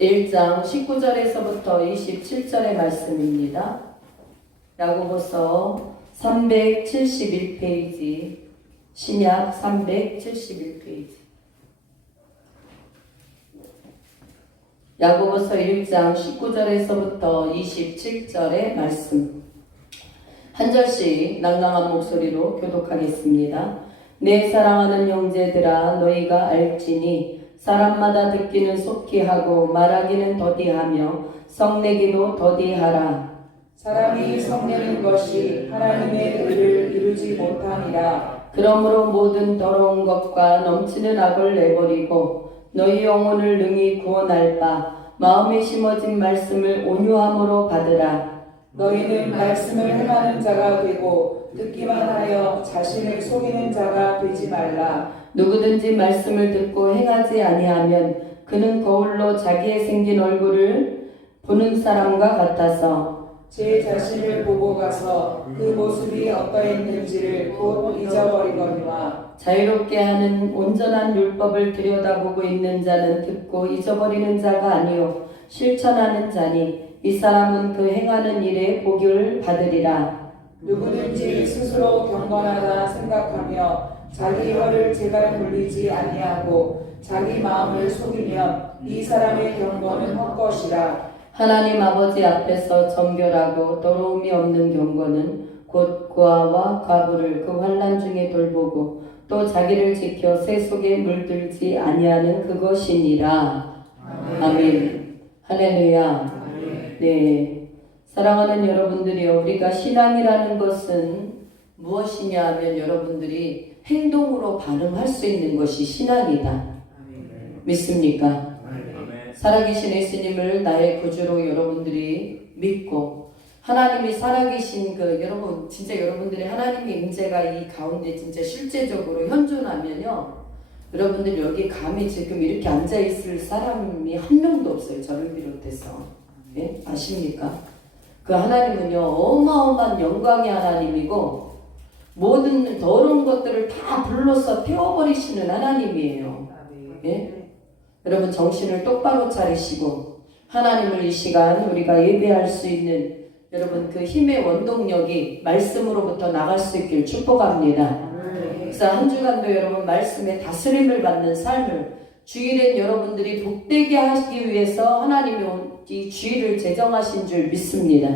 1장 19절에서부터 27절의 말씀입니다. 야고보서 371페이지, 신약 371페이지. 야고보서 1장 19절에서부터 27절의 말씀. 한 절씩 낭낭한 목소리로 교독하겠습니다. 내 사랑하는 형제들아, 너희가 알지니 사람마다 듣기는 속히 하고 말하기는 더디하며 성내기도 더디하라. 사람이 성내는 것이 하나님의 의를 이루지 못함이라. 그러므로 모든 더러운 것과 넘치는 악을 내버리고 너희 영혼을 능히 구원할 바 마음에 심어진 말씀을 온유함으로 받으라. 너희는 말씀을 행하는 자가 되고 듣기만 하여 자신을 속이는 자가 되지 말라. 누구든지 말씀을 듣고 행하지 아니하면 그는 거울로 자기의 생긴 얼굴을 보는 사람과 같아서 제 자신을 보고 가서 그 모습이 어떠했는지를 곧 잊어버리거니와. 자유롭게 하는 온전한 율법을 들여다보고 있는 자는 듣고 잊어버리는 자가 아니요 실천하는 자니 이 사람은 그 행하는 일에 복을 받으리라. 누구든지 스스로 경건하다 생각하며 자기 혀를 제갈 물리지 아니하고 자기 마음을 속이면 이 사람의 경건은 헛것이라. 하나님 아버지 앞에서 정결하고 더러움이 없는 경건은 곧 고아와 과부를 그 환난 중에 돌보고 또 자기를 지켜 새 속에 물들지 아니하는 그것이니라. 아멘. 할렐루야. 네, 사랑하는 여러분들이요, 우리가 신앙이라는 것은 무엇이냐 하면 여러분들이 행동으로 반응할 수 있는 것이 신앙이다. 믿습니까? 살아계신 예수님을 나의 구주로 여러분들이 믿고 하나님이 살아계신 여러분, 진짜 여러분들의 하나님의 임재가 이 가운데 진짜 실제적으로 현존하면요, 여러분들 여기 감히 지금 이렇게 앉아있을 사람이 한 명도 없어요. 저를 비롯해서. 네? 아십니까? 그 하나님은요, 어마어마한 영광의 하나님이고 모든 더러운 것들을 다 불러서 태워버리시는 하나님이에요. 예? 여러분 정신을 똑바로 차리시고 하나님을 이 시간 우리가 예배할 수 있는 여러분 그 힘의 원동력이 말씀으로부터 나갈 수 있길 축복합니다. 그래서 한 주간도 여러분 말씀에 다스림을 받는 삶을, 주일엔 여러분들이 복되게 하기 위해서 하나님이 이 주일을 제정하신 줄 믿습니다.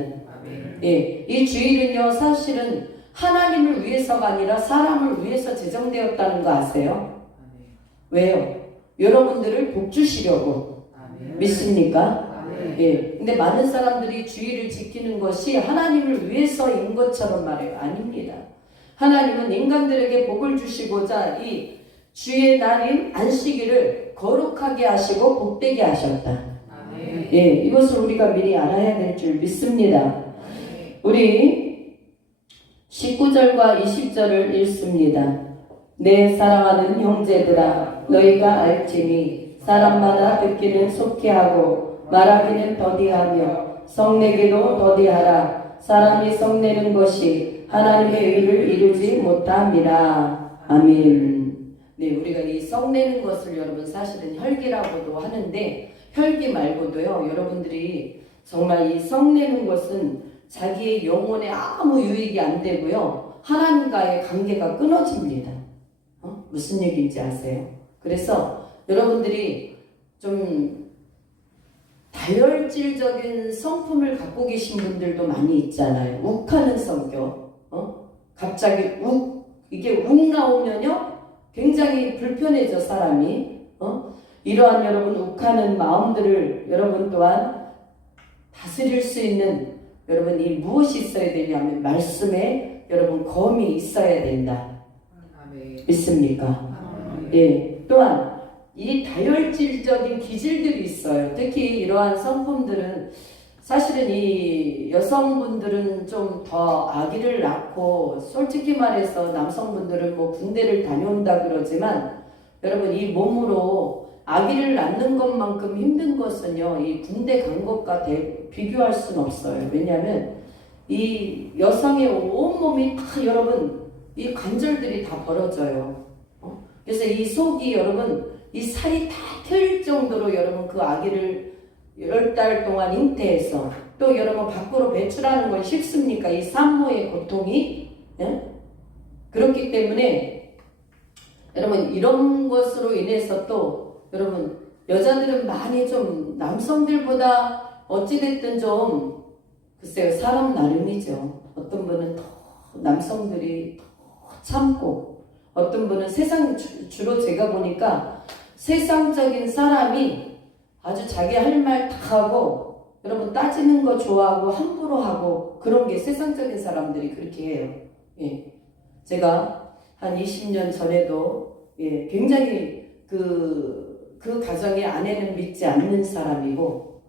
예, 이 주일은요 사실은 하나님을 위해서가 아니라 사람을 위해서 제정되었다는 거 아세요? 왜요? 여러분들을 복 주시려고. 믿습니까? 예, 근데 많은 사람들이 주일을 지키는 것이 하나님을 위해서인 것처럼 말해요. 아닙니다. 하나님은 인간들에게 복을 주시고자 이 주의 날인 안식일을 거룩하게 하시고 복되게 하셨다. 예, 이것을 우리가 미리 알아야 될 줄 믿습니다. 우리 19절과 20절을 읽습니다. 내 사랑하는 형제들아, 너희가 알지니 사람마다 듣기는 속히 하고 말하기는 더디하며 성내기도 더디하라. 사람이 성내는 것이 하나님의 의를 이루지 못함이라. 아멘. 네, 우리가 이 성내는 것을 여러분 사실은 혈기라고도 하는데, 혈기 말고도요, 여러분들이 정말 이 성내는 것은 자기의 영혼에 아무 유익이 안 되고요, 하나님과의 관계가 끊어집니다. 무슨 얘기인지 아세요? 그래서 여러분들이 좀 다혈질적인 성품을 갖고 계신 분들도 많이 있잖아요. 욱하는 성격. 갑자기 이게 욱 나오면요 굉장히 불편해져 사람이. 이러한 여러분 욱하는 마음들을 여러분 또한 다스릴 수 있는 여러분 이 무엇이 있어야 되냐면 말씀에 여러분 검이 있어야 된다. 믿습니까? 예. 또한 이 다혈질적인 기질들이 있어요. 특히 이러한 성품들은 사실은 이 여성분들은 좀 더 아기를 낳고, 솔직히 말해서 남성분들은 뭐 군대를 다녀온다 그러지만 여러분 이 몸으로 아기를 낳는 것만큼 힘든 것은요 이 군대 간 것과 비교할 수는 없어요. 왜냐하면 이 여성의 온몸이 다 여러분 이 관절들이 다 벌어져요. 그래서 이 속이 여러분 이 살이 다 트일 정도로 여러분 그 아기를 10달 동안 잉태해서 또 여러분 밖으로 배출하는 건 싫습니까? 이 산모의 고통이. 예? 그렇기 때문에 여러분 이런 것으로 인해서 또 여러분 여자들은 많이 좀 남성들보다 어찌됐든 좀 글쎄요 사람 나름이죠. 어떤 분은 더 남성들이 더 참고 어떤 분은 주로 제가 보니까 세상적인 사람이 아주 자기 할 말 다 하고 여러분 따지는 거 좋아하고 함부로 하고 그런 게 세상적인 사람들이 그렇게 해요. 예. 제가 한 20년 전에도 예, 굉장히 그 가정의 아내는 믿지 않는 사람이고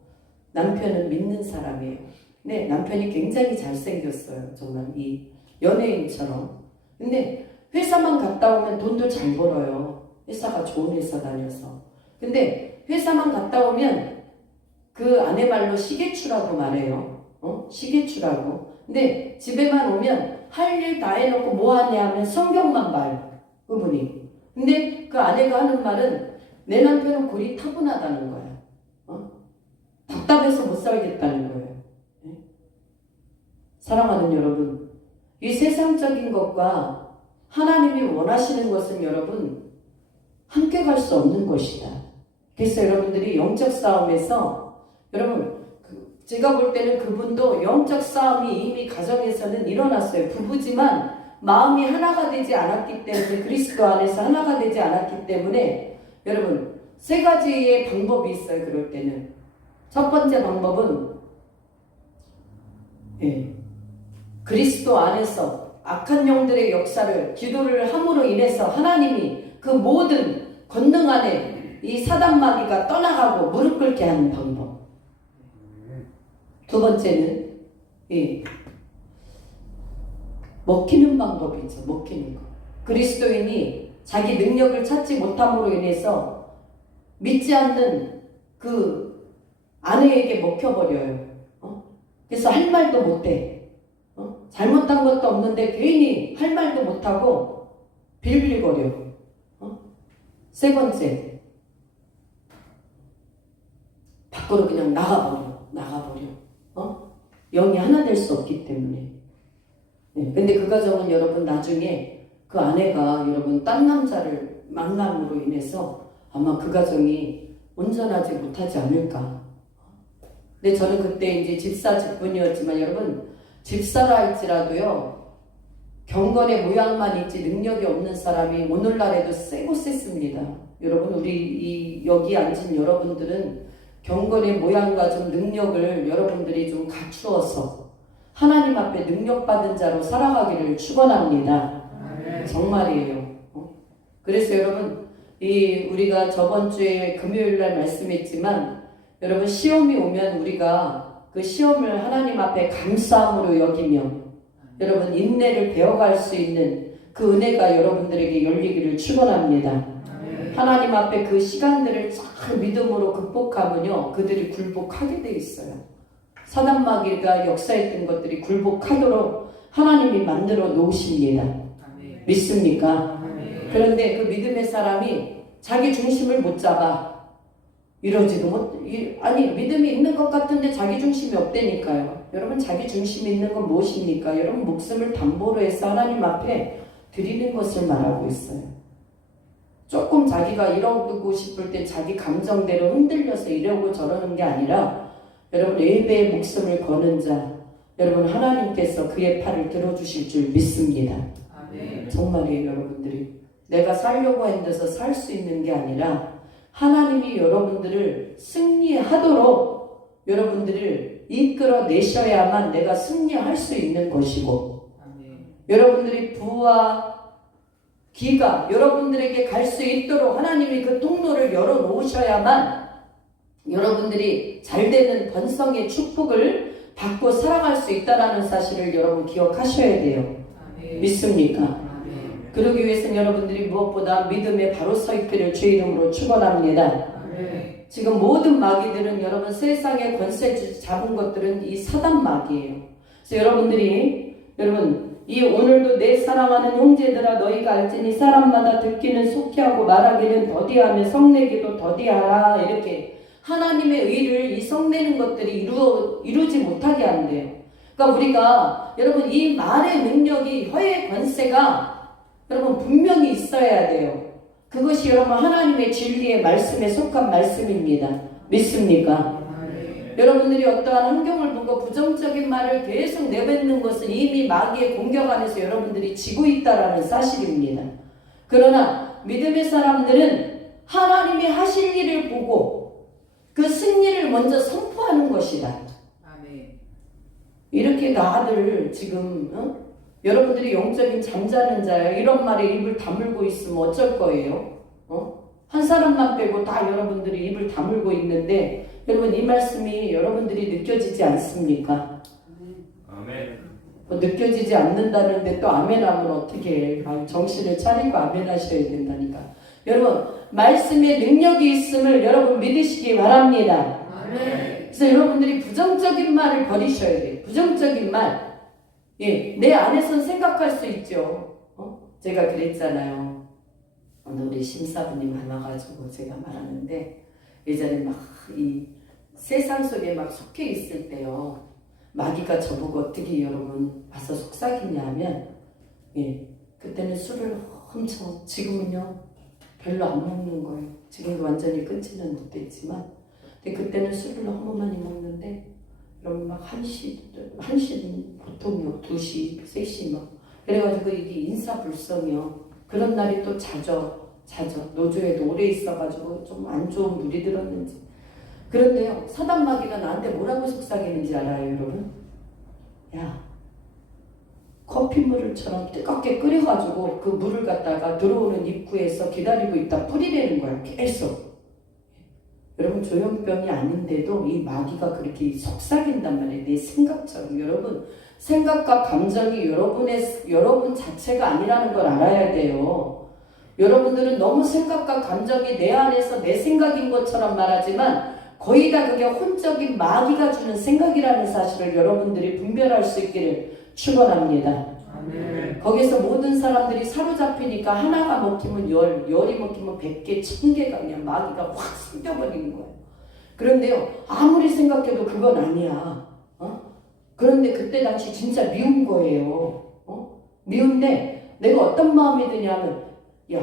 남편은 믿는 사람이에요. 근데 남편이 굉장히 잘생겼어요. 정말 이 연예인처럼. 근데 회사만 갔다 오면 돈도 잘 벌어요. 회사가 좋은 회사 다녀서. 근데 회사만 갔다 오면 그 아내 말로 시계추라고 말해요. 시계추라고. 근데 집에만 오면 할 일 다 해놓고 뭐 하냐 하면 성경만 봐요. 그분이. 근데 그 아내가 하는 말은 내 남편은 골이 타분하다는 거야. 답답해서 못 살겠다는 거예요. 사랑하는 여러분, 이 세상적인 것과 하나님이 원하시는 것은 여러분 함께 갈 수 없는 것이다. 그래서 여러분들이 영적 싸움에서 여러분 제가 볼 때는 그분도 영적 싸움이 이미 가정에서는 일어났어요. 부부지만 마음이 하나가 되지 않았기 때문에 그리스도 안에서 하나가 되지 않았기 때문에 여러분 3가지의 방법이 있어요. 그럴 때는 첫 번째 방법은 그리스도 안에서 악한 영들의 역사를 기도를 함으로 인해서 하나님이 그 모든 권능 안에 이 사단마귀가 떠나가고 무릎 꿇게 하는 방법. 두 번째는 먹히는 방법이죠. 먹히는 거. 그리스도인이 자기 능력을 찾지 못함으로 인해서 믿지 않는 그 아내에게 먹혀버려요. 그래서 할 말도 못해. 잘못한 것도 없는데 괜히 할 말도 못하고 빌빌거려. 세 번째, 밖으로 그냥 나가버려. 영이 하나 될 수 없기 때문에. 근데 그 가정은 여러분 나중에 그 아내가 여러분 딴 남자를 만남으로 인해서 아마 그 가정이 온전하지 못하지 않을까. 근데 저는 그때 이제 집사 직분이었지만 여러분 집사라 할지라도요 경건의 모양만 있지 능력이 없는 사람이 오늘날에도 세고 셌습니다. 여러분 우리 여기 앉은 여러분들은 경건의 모양과 좀 능력을 여러분들이 좀 갖추어서 하나님 앞에 능력받은 자로 살아가기를 축원합니다. 정말이에요. 그래서 여러분 우리가 저번 주에 금요일날 말씀했지만 여러분 시험이 오면 우리가 그 시험을 하나님 앞에 감사함으로 여기며 여러분 인내를 배워갈 수 있는 그 은혜가 여러분들에게 열리기를 축원합니다. 하나님 앞에 그 시간들을 잘 믿음으로 극복하면요 그들이 굴복하게 돼 있어요. 사단마귀가 역사했던 것들이 굴복하도록 하나님이 만들어 놓으십니다. 믿습니까? 그런데 그 믿음의 사람이 자기 중심을 못 잡아. 이러지도 믿음이 있는 것 같은데 자기 중심이 없다니까요. 여러분 자기 중심이 있는 건 무엇입니까? 여러분 목숨을 담보로 해서 하나님 앞에 드리는 것을 말하고 있어요. 조금 자기가 이러고 싶을 때 자기 감정대로 흔들려서 이러고 저러는 게 아니라 여러분 예배의 목숨을 거는 자 여러분 하나님께서 그의 팔을 들어주실 줄 믿습니다. 아멘. 정말이에요. 여러분들이 내가 살려고 했는데서 살 수 있는 게 아니라 하나님이 여러분들을 승리하도록 여러분들을 이끌어내셔야만 내가 승리할 수 있는 것이고 여러분들이 부와 기가 여러분들에게 갈 수 있도록 하나님이 그 통로를 열어놓으셔야만 여러분들이 잘되는 번성의 축복을 받고 살아갈 수 있다는 사실을 여러분 기억하셔야 돼요. 믿습니까? 그러기 위해서는 여러분들이 무엇보다 믿음에 바로 서 있기를 주의 이름으로 축원합니다. 지금 모든 마귀들은 여러분 세상의 권세 잡은 것들은 이 사단 마귀예요. 그래서 여러분, 이 오늘도 내 사랑하는 형제들아 너희가 알지니 사람마다 듣기는 속히하고 말하기는 더디하며 성내기도 더디하라. 이렇게 하나님의 의를 이 성내는 것들이 이루지 못하게 한대요. 그러니까 우리가 여러분 이 말의 능력이 혀의 권세가 여러분 분명히 있어야 돼요. 그것이 여러분 하나님의 진리의 말씀에 속한 말씀입니다. 믿습니까? 여러분들이 어떠한 환경을 보고 부정적인 말을 계속 내뱉는 것은 이미 마귀의 공격 안에서 여러분들이 지고 있다라는 사실입니다. 그러나 믿음의 사람들은 하나님이 하실 일을 보고 그 승리를 먼저 선포하는 것이다. 이렇게 다들 지금 여러분들이 영적인 잠자는 자야 이런 말에 입을 다물고 있으면 어쩔 거예요? 한 사람만 빼고 다 여러분들이 입을 다물고 있는데 여러분 이 말씀이 여러분들이 느껴지지 않습니까? 아멘. 느껴지지 않는다는데 또 아멘 하면 어떻게 해? 정신을 차리고 아멘 하셔야 된다니까. 여러분 말씀에 능력이 있음을 여러분 믿으시기 바랍니다. 아멘. 그래서 여러분들이 부정적인 말을 버리셔야 돼요. 부정적인 말. 예, 내 안에선 생각할 수 있죠. 제가 그랬잖아요. 오늘 우리 심사부님 닮아가지고 제가 말하는데 예전에 막 이 세상 속에 막 속해 있을 때요. 마귀가 저보고 어떻게 여러분 와서 속삭이냐 하면 예, 그때는 술을 엄청 지금은요 별로 안 먹는 거예요. 지금도 완전히 끊지는 못했지만 근데 그때는 술을 너무 많이 먹는데 여러분 막 1시는 보통요 2시, 3시 막 그래가지고 이게 인사불성이요. 그런 날이 또 잦아. 노조에도 오래 있어가지고 좀 안 좋은 물이 들었는지. 그런데요, 사단마귀가 나한테 뭐라고 속삭이는지 알아요, 여러분? 야, 커피물처럼 뜨겁게 끓여가지고 그 물을 갖다가 들어오는 입구에서 기다리고 있다 뿌리내는 거야, 계속. 여러분, 조현병이 아닌데도 이 마귀가 그렇게 속삭인단 말이에요, 내 생각처럼. 여러분, 생각과 감정이 여러분 자체가 아니라는 걸 알아야 돼요. 여러분들은 너무 생각과 감정이 내 안에서 내 생각인 것처럼 말하지만 거의 다 그게 혼적인 마귀가 주는 생각이라는 사실을 여러분들이 분별할 수 있기를 축원합니다. 아멘. 거기서 모든 사람들이 사로잡히니까 하나가 먹히면 열이 먹히면 100개, 1000개가 그냥 마귀가 확 숨겨버리는 거예요. 그런데요, 아무리 생각해도 그건 아니야. 그런데 그때 당시 진짜 미운 거예요. 미운데 내가 어떤 마음이 드냐면 야,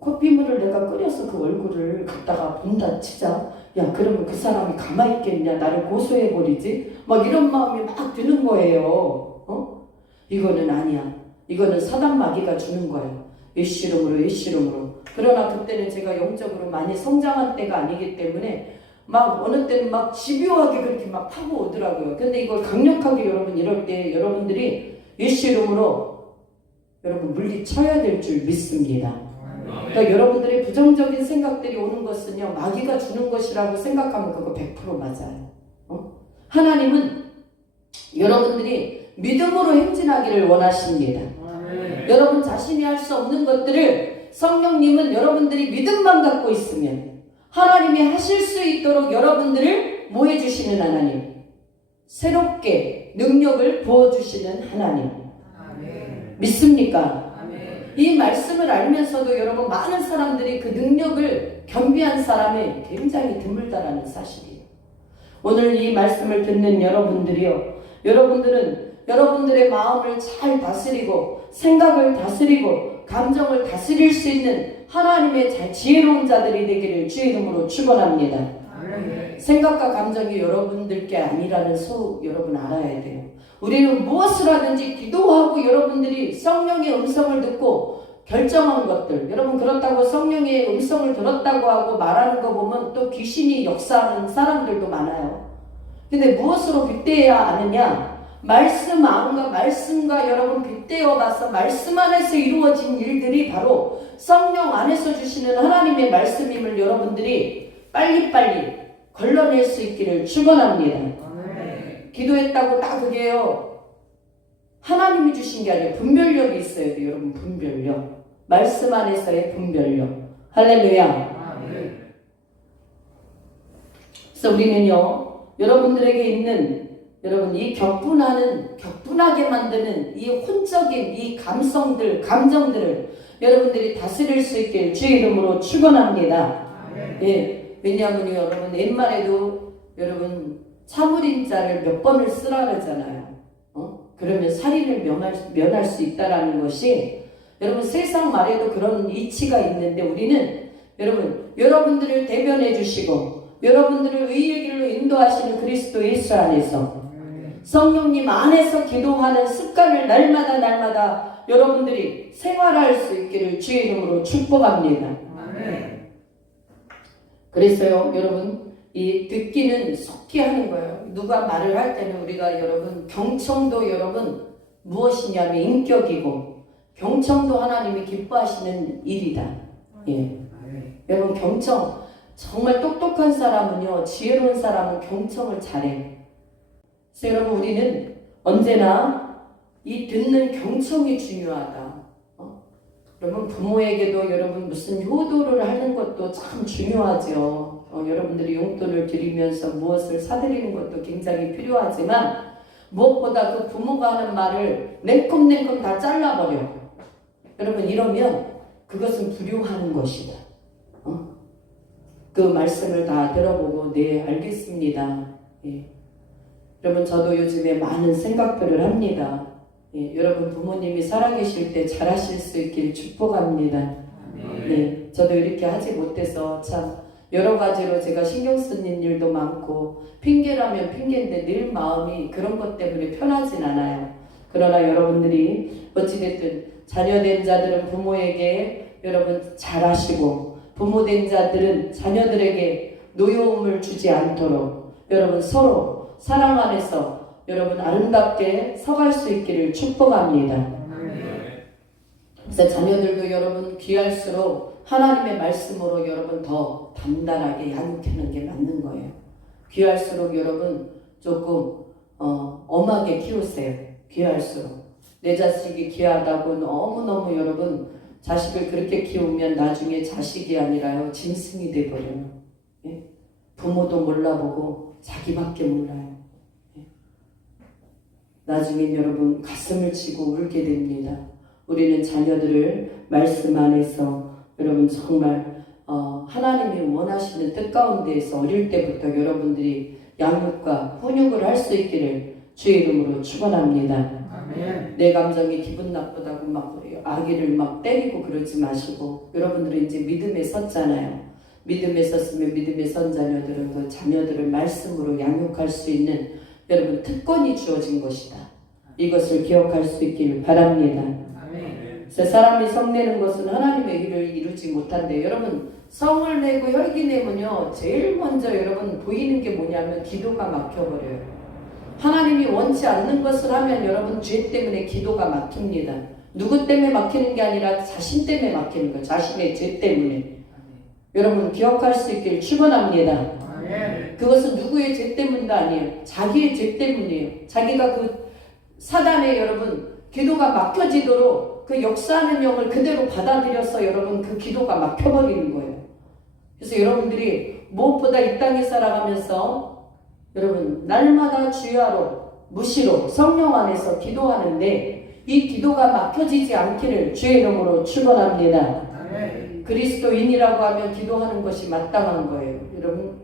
커피물을 내가 끓여서 그 얼굴을 갖다가 본다 치자. 야, 그러면 그 사람이 가만히 있겠냐? 나를 고소해버리지? 막 이런 마음이 막 드는 거예요. 이거는 아니야. 이거는 사단 마귀가 주는 거예요. 예시름으로. 그러나 그때는 제가 영적으로 많이 성장한 때가 아니기 때문에 막 어느 때는 막 집요하게 그렇게 막 파고 오더라고요. 근데 이걸 강력하게 여러분 이럴 때 여러분들이 예시름으로 여러분 물리쳐야 될 줄 믿습니다. 그러니까 여러분들의 부정적인 생각들이 오는 것은요 마귀가 주는 것이라고 생각하면 그거 100% 맞아요. 하나님은 여러분들이 믿음으로 행진하기를 원하십니다. 여러분 자신이 할 수 없는 것들을 성령님은 여러분들이 믿음만 갖고 있으면 하나님이 하실 수 있도록 여러분들을 뭐 해주시는 하나님? 새롭게 능력을 부어주시는 하나님. 믿습니까? 이 말씀을 알면서도 여러분 많은 사람들이 그 능력을 겸비한 사람이 굉장히 드물다라는 사실이에요. 오늘 이 말씀을 듣는 여러분들이요, 여러분들은 여러분들의 마음을 잘 다스리고 생각을 다스리고 감정을 다스릴 수 있는 하나님의 지혜로운 자들이 되기를 주의 이름으로 축원합니다. 생각과 감정이 여러분들께 아니라는 여러분 알아야 돼요. 우리는 무엇을 하든지 기도하고 여러분들이 성령의 음성을 듣고 결정한 것들, 여러분 그렇다고 성령의 음성을 들었다고 하고 말하는 거 보면 또 귀신이 역사하는 사람들도 많아요. 근데 무엇으로 빗대어야 아느냐? 말씀 안과 말씀과 여러분 빗대어 봐서 말씀 안에서 이루어진 일들이 바로 성령 안에서 주시는 하나님의 말씀임을 여러분들이 빨리빨리 걸러낼 수 있기를 축원합니다. 기도했다고 딱 그게요 하나님이 주신 게 아니에요. 분별력이 있어야 돼요. 여러분 분별력, 말씀 안에서의 분별력. 할렐루야. 그래서 우리는요 여러분들에게 있는 여러분 이 격분하게 만드는 이 혼적인 이 감성들, 감정들을 여러분들이 다스릴 수 있길 주의 이름으로 축원합니다. 예, 왜냐하면 여러분 옛말에도 여러분 참을인자를 몇 번을 쓰라 그러잖아요. 그러면 살인을 면할 수 있다라는 것이 여러분 세상 말에도 그런 이치가 있는데 우리는 여러분들을 대변해 주시고 여러분들을 의의 길로 인도하시는 그리스도 예수 안에서 성령님 안에서 기도하는 습관을 날마다 여러분들이 생활할 수 있기를 주의 이름으로 축복합니다. 그래서요 여러분 이 듣기는 속히 하는 거예요. 누가 말을 할 때는 우리가 여러분 경청도 여러분 무엇이냐면 인격이고 경청도 하나님이 기뻐하시는 일이다. 예. 여러분 경청 정말 똑똑한 사람은요 지혜로운 사람은 경청을 잘해. 그래서 여러분 우리는 언제나 이 듣는 경청이 중요하다. 여러분 부모에게도 여러분 무슨 효도를 하는 것도 참 중요하죠. 여러분들이 용돈을 드리면서 무엇을 사드리는 것도 굉장히 필요하지만 무엇보다 그 부모가 하는 말을 냉큼 다 잘라버려. 여러분 이러면 그것은 불효하는 것이다. 그 말씀을 다 들어보고 네 알겠습니다. 예. 여러분 저도 요즘에 많은 생각들을 합니다. 예. 여러분 부모님이 살아계실 때 잘하실 수 있길 축복합니다. 네. 저도 이렇게 하지 못해서 참 여러 가지로 제가 신경 쓰는 일도 많고 핑계라면 핑계인데 늘 마음이 그런 것 때문에 편하진 않아요. 그러나 여러분들이 어찌됐든 자녀된 자들은 부모에게 여러분 잘하시고 부모된 자들은 자녀들에게 노여움을 주지 않도록 여러분 서로 사랑 안에서 여러분 아름답게 서갈 수 있기를 축복합니다. 그래서 자녀들도 여러분 귀할수록 하나님의 말씀으로 여러분 더 단단하게 양육하는 게 맞는 거예요. 귀할수록 여러분 조금 엄하게 키우세요. 귀할수록 내 자식이 귀하다고 너무너무 여러분 자식을 그렇게 키우면 나중에 자식이 아니라요 짐승이 돼버려요. 예? 부모도 몰라보고 자기밖에 몰라요. 예? 나중에 여러분 가슴을 치고 울게 됩니다. 우리는 자녀들을 말씀 안에서 여러분 정말 하나님이 원하시는 뜻 가운데에서 어릴 때부터 여러분들이 양육과 훈육을 할 수 있기를 주의 이름으로 축원합니다. 내 감정이 기분 나쁘다고 막 아기를 막 때리고 그러지 마시고 여러분들은 이제 믿음에 섰잖아요. 믿음에 섰으면 믿음에 선 자녀들은 그 자녀들을 말씀으로 양육할 수 있는 여러분 특권이 주어진 것이다. 이것을 기억할 수 있기를 바랍니다. 그래서 사람이 성내는 것은 하나님의 의를 이루지 못한대. 여러분 성을 내고 혈기 내면요 제일 먼저 여러분 보이는 게 뭐냐면 기도가 막혀버려요. 하나님이 원치 않는 것을 하면 여러분 죄 때문에 기도가 막힙니다. 누구 때문에 막히는 게 아니라 자신 때문에 막히는 거예요. 자신의 죄 때문에. 여러분 기억할 수 있기를 축원합니다. 그것은 누구의 죄 때문도 아니에요. 자기의 죄 때문이에요. 자기가 그 사단의 여러분 기도가 막혀지도록 그 역사하는 영을 그대로 받아들여서 여러분 그 기도가 막혀버리는 거예요. 그래서 여러분들이 무엇보다 이 땅에 살아가면서 여러분 날마다 주야로 무시로 성령 안에서 기도하는데 이 기도가 막혀지지 않기를 주의 이름으로 축원합니다. 그리스도인이라고 하면 기도하는 것이 마땅한 거예요. 여러분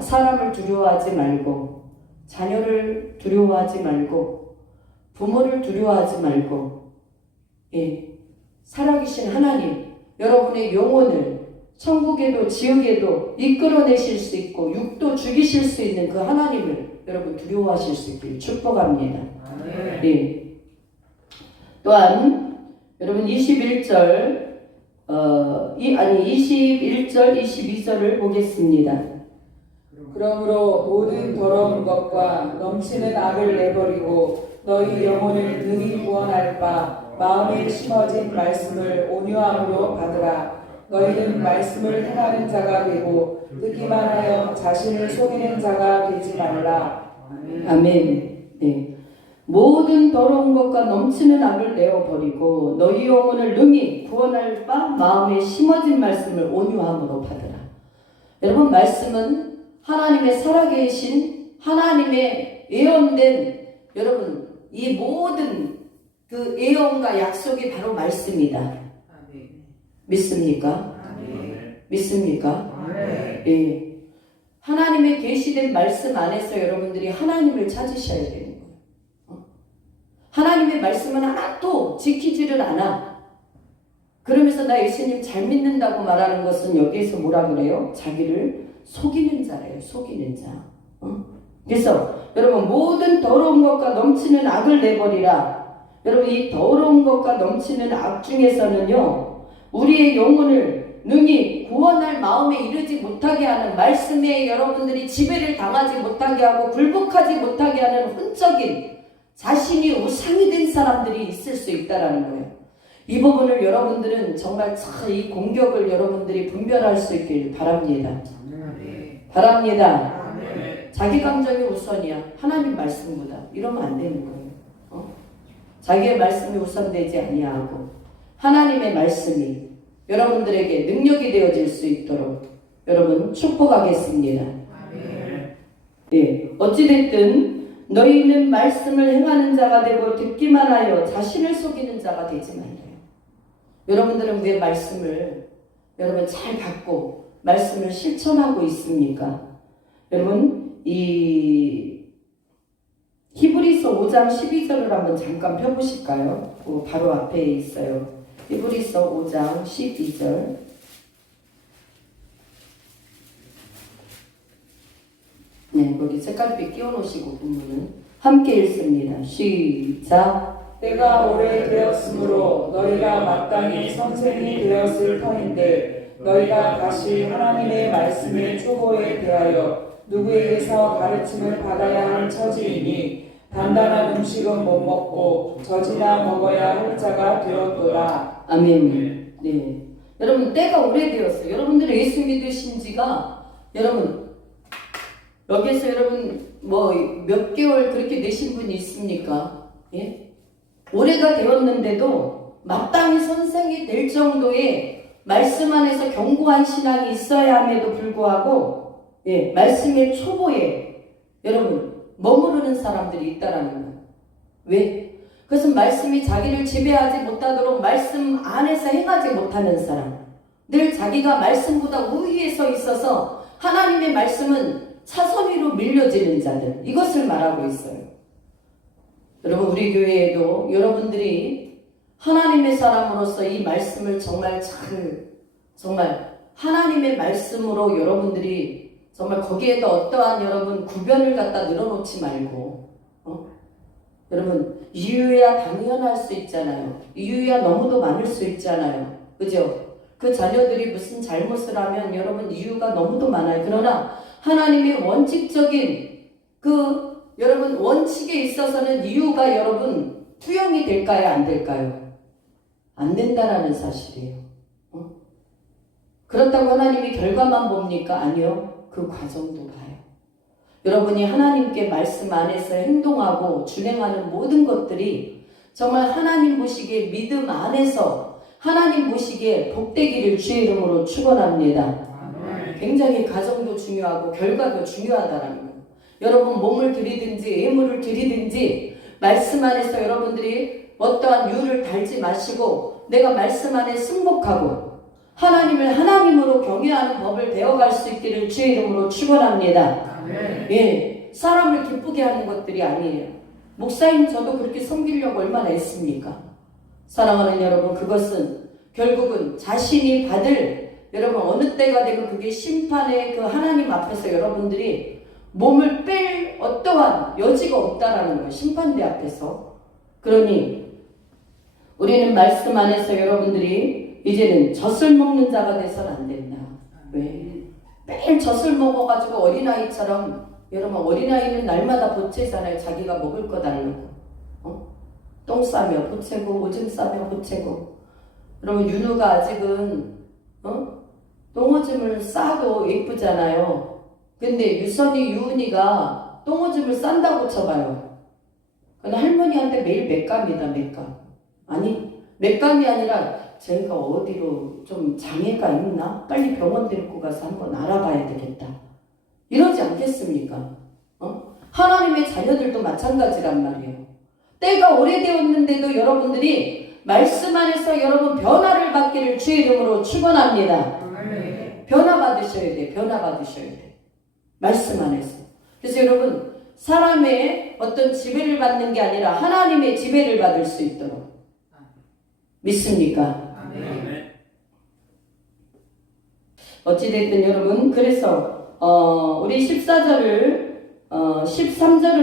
사람을 두려워하지 말고 자녀를 두려워하지 말고 부모를 두려워하지 말고 살아계신 하나님 여러분의 영혼을 천국에도 지옥에도 이끌어내실 수 있고 육도 죽이실 수 있는 그 하나님을 여러분 두려워하실 수 있기를 축복합니다. 또한 여러분 21절 22절을 보겠습니다. 그러므로 모든 더러운 것과 넘치는 악을 내버리고 너희 영혼을 능히 구원할 바 마음에 심어진 말씀을 온유함으로 받으라. 너희는 말씀을 행하는 자가 되고 듣기만 하여 자신을 속이는 자가 되지 말라. 아멘. 네. 모든 더러운 것과 넘치는 악을 내어버리고 너희 영혼을 능히 구원할 바 마음에 심어진 말씀을 온유함으로 받으라. 여러분 말씀은 하나님의 살아계신 하나님의 예언된 여러분 이 모든 그 예언과 약속이 바로 말씀이다. 믿습니까? 믿습니까? 예. 하나님의 계시된 말씀 안에서 여러분들이 하나님을 찾으셔야 되는 거예요. 하나님의 말씀은 하나도 지키지를 않아. 그러면서 나 예수님 잘 믿는다고 말하는 것은 여기에서 뭐라 그래요? 자기를 속이는 자래요. 속이는 자. 그래서 여러분 모든 더러운 것과 넘치는 악을 내버리라. 여러분 이 더러운 것과 넘치는 악 중에서는요, 우리의 영혼을 능히 구원할 마음에 이르지 못하게 하는, 말씀에 여러분들이 지배를 당하지 못하게 하고 굴복하지 못하게 하는 혼적인 자신이 우상이 된 사람들이 있을 수 있다라는 거예요. 이 부분을 여러분들은 정말 이 공격을 여러분들이 분별할 수 있길 바랍니다. 바랍니다. 자기 감정이 우선이야. 하나님 말씀보다. 이러면 안 되는 거예요. 자기의 말씀이 우선되지 아니하고 하나님의 말씀이 여러분들에게 능력이 되어질 수 있도록 여러분 축복하겠습니다. 예, 어찌됐든 너희는 말씀을 행하는 자가 되고 듣기만 하여 자신을 속이는 자가 되지 말라. 여러분들은 왜 말씀을 여러분 잘 갖고 말씀을 실천하고 있습니까? 여러분 이 히브리서 5장 12절을 한번 잠깐 펴보실까요? 바로 앞에 있어요. 히브리서 5장 12절. 네, 거기 색깔빛 끼워놓으시고 본문은 함께 읽습니다. 시작. 때가 오래되었으므로 너희가 마땅히 선생이 되었을 터인데 너희가 다시 하나님의 말씀의 초보에 대하여 누구에게서 가르침을 받아야 할 처지이니 단단한 음식은 못 먹고 젖이나 먹어야 할 자가 되었도다. 아멘. 네. 여러분 때가 오래되었어요. 여러분들이 예수 믿으신 지가 여러분 여기서 여러분 뭐 몇 개월 그렇게 되신 분이 있습니까? 예? 오래가 되었는데도 마땅히 선생이 될 정도의 말씀 안에서 견고한 신앙이 있어야 함에도 불구하고 예, 말씀의 초보에 여러분 머무르는 사람들이 있다라는 거예요. 왜? 그것은 말씀이 자기를 지배하지 못하도록 말씀 안에서 행하지 못하는 사람, 늘 자기가 말씀보다 우위에 서 있어서 하나님의 말씀은 차선 위로 밀려지는 자들, 이것을 말하고 있어요. 여러분 우리 교회에도 여러분들이 하나님의 사람으로서 이 말씀을 정말 정말 하나님의 말씀으로 여러분들이 정말 거기에도 어떠한 여러분 구별을 갖다 늘어놓지 말고 여러분 이유야 당연할 수 있잖아요. 이유야 너무도 많을 수 있잖아요. 그죠? 그 자녀들이 무슨 잘못을 하면 여러분 이유가 너무도 많아요. 그러나 하나님의 원칙적인 그 여러분 원칙에 있어서는 이유가 여러분 투영이 될까요? 안 될까요? 안 된다라는 사실이에요. 그렇다고 하나님이 결과만 봅니까? 아니요. 그 과정도 봐요. 여러분이 하나님께 말씀 안에서 행동하고 준행하는 모든 것들이 정말 하나님 보시기에 믿음 안에서 하나님 보시기에 복되기를 주의 이름으로 축원합니다. 굉장히 과정도 중요하고 결과도 중요하다라는 거예요. 여러분 몸을 들이든지 예물을 드리든지 말씀 안에서 여러분들이 어떠한 유를 달지 마시고 내가 말씀 안에 승복하고 하나님을 하나님으로 경외하는 법을 배워갈 수 있기를 주의 이름으로 축원합니다. 예, 사람을 기쁘게 하는 것들이 아니에요. 목사님 저도 그렇게 섬기려고 얼마나 했습니까? 사랑하는 여러분, 그것은 결국은 자신이 받을 여러분 어느 때가 되고 그게 심판의 그 하나님 앞에서 여러분들이 몸을 뺄 어떠한 여지가 없다라는 거예요. 심판대 앞에서. 그러니 우리는 말씀 안에서 여러분들이 이제는 젖을 먹는 자가 돼서는 안 된다. 왜? 매일 젖을 먹어가지고 어린아이처럼 여러분 어린아이는 날마다 보채잖아요. 자기가 먹을 거 달라고. 똥 싸며 보채고 오줌 싸며 보채고. 여러분 윤우가 아직은 똥오줌을 싸도 예쁘잖아요. 근데 유선이 유은이가 똥오줌을 싼다고 쳐봐요. 근데 할머니한테 매일 맥감이다 맥감. 아니 맥감이 아니라 제가 어디로 좀 장애가 있나? 빨리 병원 데리고 가서 한번 알아봐야 되겠다. 이러지 않겠습니까? 하나님의 자녀들도 마찬가지란 말이에요. 때가 오래되었는데도 여러분들이 말씀 안에서 여러분 변화를 받기를 주의 이름으로 축원합니다. 변화 받으셔야 돼. 변화 받으셔야 돼. 말씀 안에서. 그래서 여러분 사람의 어떤 지배를 받는 게 아니라 하나님의 지배를 받을 수 있도록 믿습니까? 아멘. 어찌됐든 여러분 그래서 우리 13절을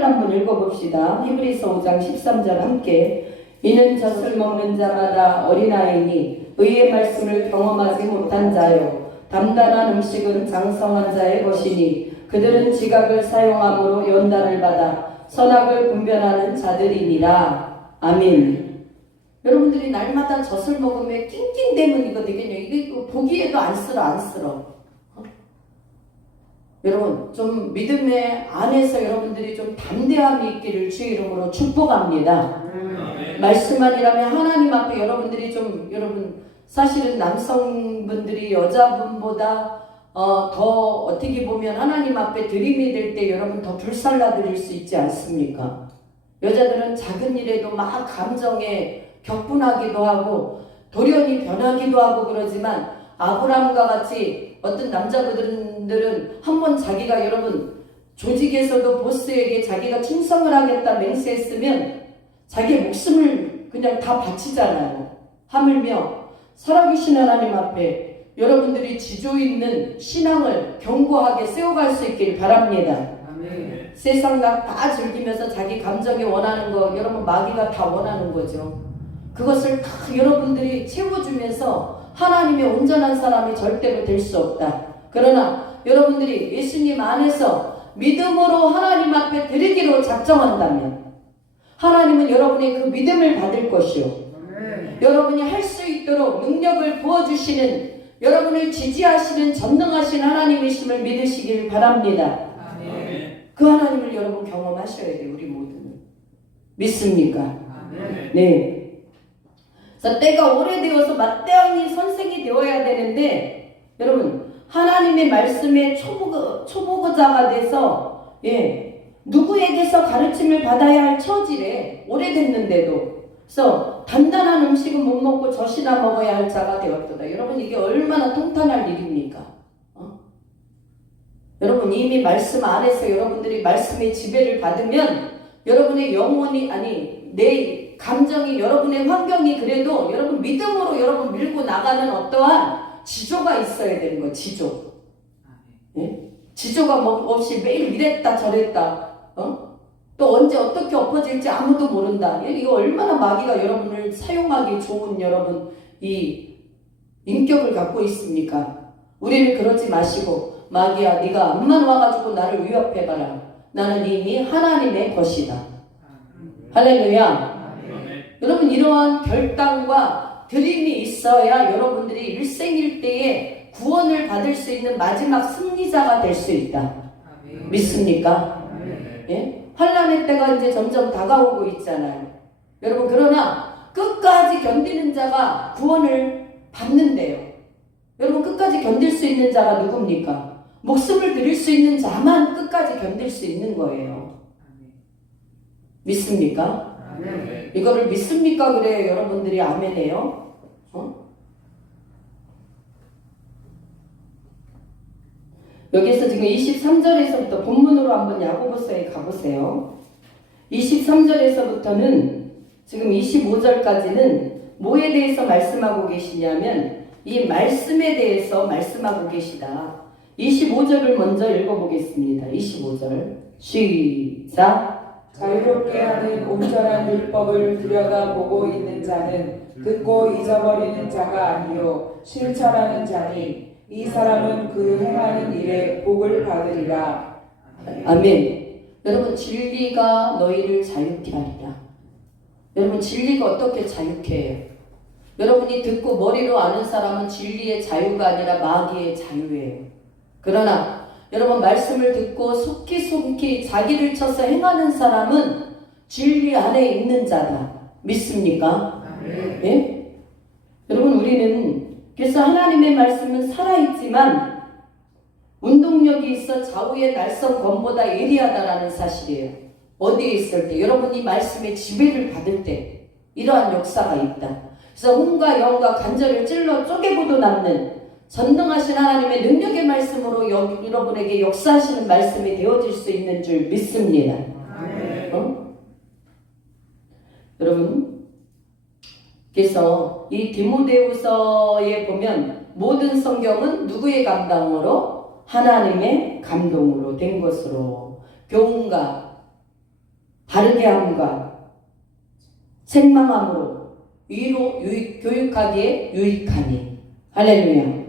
한번 읽어봅시다. 히브리서 5장 13절 함께. 이는 젖을 먹는 자마다 어린아이니 의의 말씀을 경험하지 못한 자요 단단한 음식은 장성한 자의 것이니 그들은 지각을 사용함으로 연단을 받아 선악을 분별하는 자들이니라. 아멘. 여러분들이 날마다 젖을 먹으면 낑낑대면 이거 되겠냐. 이게 보기에도 안쓰러. 여러분 좀 믿음의 안에서 여러분들이 좀 담대함이 있기를 주의 이름으로 축복합니다. 말씀 아니라면 하나님 앞에 여러분들이 좀 여러분 사실은 남성분들이 여자분보다 더 어떻게 보면 하나님 앞에 들임이 될 때 여러분 더 불살라드릴 수 있지 않습니까? 여자들은 작은 일에도 막 감정에 격분하기도 하고 돌연히 변하기도 하고 그러지만 아브라함과 같이 어떤 남자분들은 한번 자기가 여러분 조직에서도 보스에게 자기가 충성을 하겠다 맹세했으면 자기 목숨을 그냥 다 바치잖아요. 하물며 살아계신 하나님 앞에 여러분들이 지조 있는 신앙을 견고하게 세워갈 수 있길 바랍니다. 아멘. 세상 다 즐기면서 자기 감정이 원하는 거 여러분 마귀가 다 원하는 거죠. 그것을 다 여러분들이 채워주면서 하나님의 온전한 사람이 절대로 될 수 없다. 그러나 여러분들이 예수님 안에서 믿음으로 하나님 앞에 드리기로 작정한다면 하나님은 여러분의 그 믿음을 받을 것이요 여러분이 할 수 있도록 능력을 부어주시는 여러분을 지지하시는 전능하신 하나님이심을 믿으시길 바랍니다. 아멘. 그 하나님을 여러분 경험하셔야 돼요. 우리 모두는. 믿습니까? 아멘. 네. 그래서 때가 오래되어서 마땅히 선생이 되어야 되는데 여러분 하나님의 말씀에 초보자가 돼서 누구에게서 가르침을 받아야 할 처지래. 오래됐는데도. 그래서 단단한 음식은 못 먹고 젖이나 먹어야 할 자가 되었도다. 여러분 이게 얼마나 통탄할 일입니까? 여러분 이미 말씀 안에서 여러분들이 말씀의 지배를 받으면 여러분의 영혼이 아니 내 감정이 여러분의 환경이 그래도 여러분 믿음으로 여러분 밀고 나가는 어떠한 지조가 있어야 되는 거예요. 지조. 지조가 없이 매일 이랬다 저랬다 또 언제 어떻게 엎어질지 아무도 모른다. 이거 얼마나 마귀가 여러분을 사용하기 좋은 여러분 이 인격을 갖고 있습니까? 우리는 그러지 마시고 마귀야 네가 암만 와가지고 나를 위협해봐라. 나는 이미 하나님의 것이다. 할렐루야. 여러분 이러한 결단과 드림이 있어야 여러분들이 일생일대에 구원을 받을 수 있는 마지막 승리자가 될 수 있다. 믿습니까? 예? 환난의 때가 이제 점점 다가오고 있잖아요. 여러분 그러나 끝까지 견디는 자가 구원을 받는데요. 여러분 끝까지 견딜 수 있는 자가 누굽니까? 목숨을 드릴 수 있는 자만 끝까지 견딜 수 있는 거예요. 믿습니까? 이거를 믿습니까? 그래요. 여러분들이 아멘해요. 여기서 지금 23절에서부터 본문으로 한번 야고보서에 가보세요. 23절에서부터는 지금 25절까지는 뭐에 대해서 말씀하고 계시냐면 이 말씀에 대해서 말씀하고 계시다. 25절을 먼저 읽어보겠습니다. 25절 시작. 자유롭게 하는 온전한 율법을 들여다보고 있는 자는 듣고 잊어버리는 자가 아니요 실천하는 자니 이 사람은 그 행하는 일에 복을 받으리라. 아멘. 여러분 진리가 너희를 자유케 하리라. 여러분 진리가 어떻게 자유케 해요? 여러분이 듣고 머리로 아는 사람은 진리의 자유가 아니라 마귀의 자유예요. 그러나 여러분 말씀을 듣고 속히 자기를 쳐서 행하는 사람은 진리 안에 있는 자다. 믿습니까? 예? 여러분 우리는 그래서 하나님의 말씀은 살아있지만 운동력이 있어 좌우의 날선 검보다 예리하다라는 사실이에요. 어디에 있을 때, 여러분이 말씀의 지배를 받을 때 이러한 역사가 있다. 그래서 혼과 영과 간절을 찔러 쪼개고도 남는 전능하신 하나님의 능력의 말씀으로 여러분에게 역사하시는 말씀이 되어질 수 있는 줄 믿습니다. 여러분, 그래서 이 디모데후서에 보면 모든 성경은 누구의 감동으로? 하나님의 감동으로 된 것으로 교훈과 바르게 함과 책망함으로 위로 교육하기에 유익하니. 할렐루야.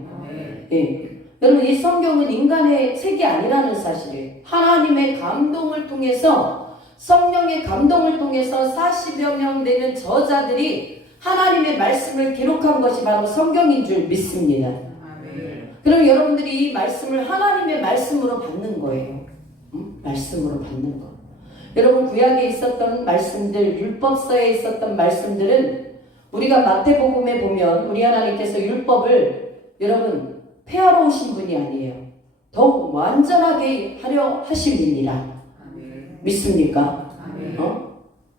예. 여러분, 이 성경은 인간의 책이 아니라는 사실이에요. 하나님의 감동을 통해서, 성령의 감동을 통해서 40여 명 되는 저자들이 하나님의 말씀을 기록한 것이 바로 성경인 줄 믿습니다. 그럼 여러분들이 이 말씀을 하나님의 말씀으로 받는 거예요. 말씀으로 받는 거. 여러분, 구약에 있었던 말씀들, 율법서에 있었던 말씀들은 우리가 마태복음에 보면 우리 하나님께서 율법을 여러분 폐하러 오신 분이 아니에요. 더욱 완전하게 하려 하신 분이라. 믿습니까?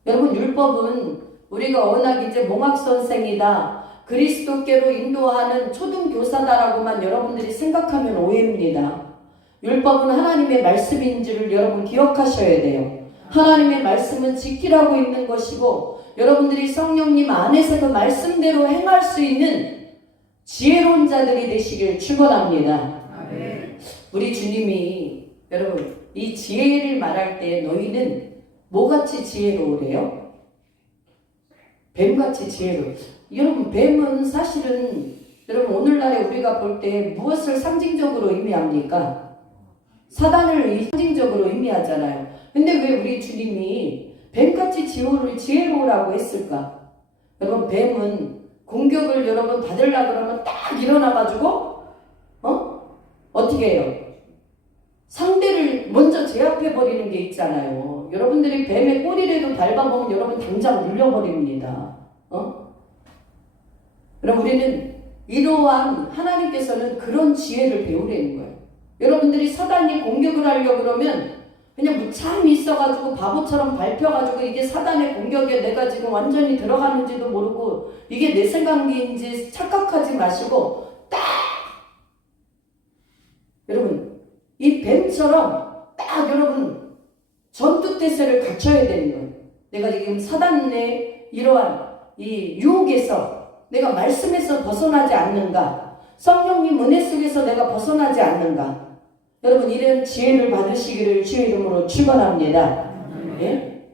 여러분, 율법은 우리가 워낙 이제 몽학 선생이다, 그리스도께로 인도하는 초등교사다라고만 여러분들이 생각하면 오해입니다. 율법은 하나님의 말씀인 줄을 여러분 기억하셔야 돼요. 하나님의 말씀은 지키라고 있는 것이고, 여러분들이 성령님 안에서 그 말씀대로 행할 수 있는 지혜로운 자들이 되시길 축원합니다. 우리 주님이 여러분 이 지혜를 말할 때 너희는 뭐같이 지혜로우래요? 뱀같이 지혜로워. 여러분, 뱀은 사실은 여러분 오늘날에 우리가 볼 때 무엇을 상징적으로 의미합니까? 사단을 상징적으로 의미하잖아요. 근데 왜 우리 주님이 뱀같이 지혜로우라고 했을까? 여러분, 뱀은 공격을 여러분 받으려고 그러면 딱 일어나가지고 어떻게 해요? 상대를 먼저 제압해버리는 게 있잖아요. 여러분들이 뱀의 꼬리라도 밟아보면 여러분 당장 물려버립니다. 그럼 우리는 이러한 하나님께서는 그런 지혜를 배우라는 거예요. 여러분들이 사단이 공격을 하려고 그러면 그냥 무참히 있어가지고 바보처럼 밟혀가지고 이게 사단의 공격에 내가 지금 완전히 들어가는지도 모르고 이게 내 생각인지 착각하지 마시고 딱 여러분 이 뱀처럼 딱 여러분 전투태세를 갖춰야 되는 거예요. 내가 지금 사단의 이러한 이 유혹에서 내가 말씀에서 벗어나지 않는가, 성령님 은혜 속에서 내가 벗어나지 않는가. 여러분, 이런 지혜를 받으시기를 주의 이름으로 축원합니다. 예?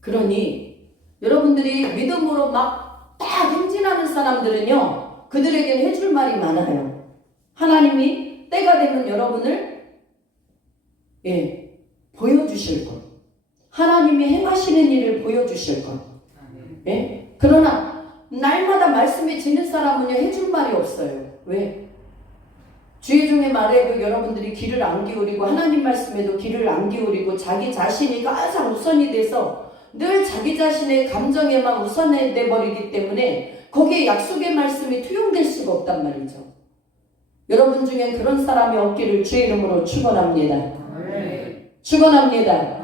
그러니 여러분들이 믿음으로 막 딱 행진하는 사람들은요, 그들에게는 해줄 말이 많아요. 하나님이 때가 되면 여러분을 보여주실 것, 하나님이 행하시는 일을 보여주실 것. 예? 그러나 날마다 말씀에 지는 사람은요, 해줄 말이 없어요. 왜? 주의 종의 말에도 여러분들이 귀를 안 기울이고 하나님 말씀에도 귀를 안 기울이고 자기 자신이 가장 우선이 돼서 늘 자기 자신의 감정에만 우선해 버리기 때문에 거기에 약속의 말씀이 투영될 수가 없단 말이죠. 여러분 중엔 그런 사람이 없기를 주의 이름으로 축원합니다. 축원합니다.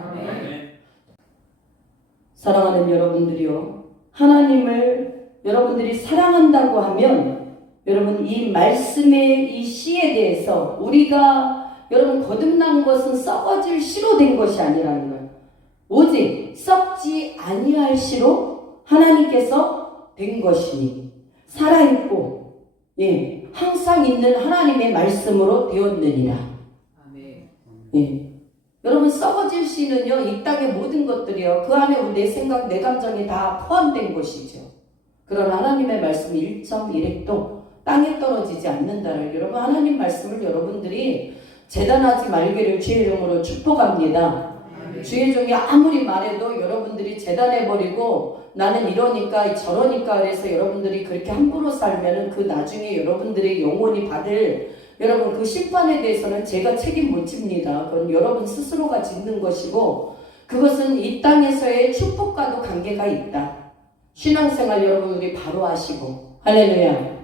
사랑하는 여러분들이요, 하나님을 여러분들이 사랑한다고 하면 여러분 이 말씀의 이 씨에 대해서 우리가 여러분 거듭난 것은 썩어질 씨로 된 것이 아니라는 거예요. 오직 썩지 아니할 씨로 하나님께서 된 것이니 살아있고 항상 있는 하나님의 말씀으로 되었느니라. 여러분, 썩어질 씨는요, 이 땅의 모든 것들이요, 그 안에 내 생각, 내 감정이 다 포함된 것이죠. 그러나 하나님의 말씀이 1.1핵도 땅에 떨어지지 않는다를, 여러분 하나님 말씀을 여러분들이 재단하지 말기를 주의 이름으로 축복합니다. 주의 종이 아무리 말해도 여러분들이 재단해버리고 나는 이러니까 저러니까 그래서 여러분들이 그렇게 함부로 살면은 그 나중에 여러분들의 영혼이 받을 여러분 그 심판에 대해서는 제가 책임 못 집니다. 그건 여러분 스스로가 짓는 것이고 그것은 이 땅에서의 축복과도 관계가 있다. 신앙생활 여러분 우리 바로 하시고 할렐루야.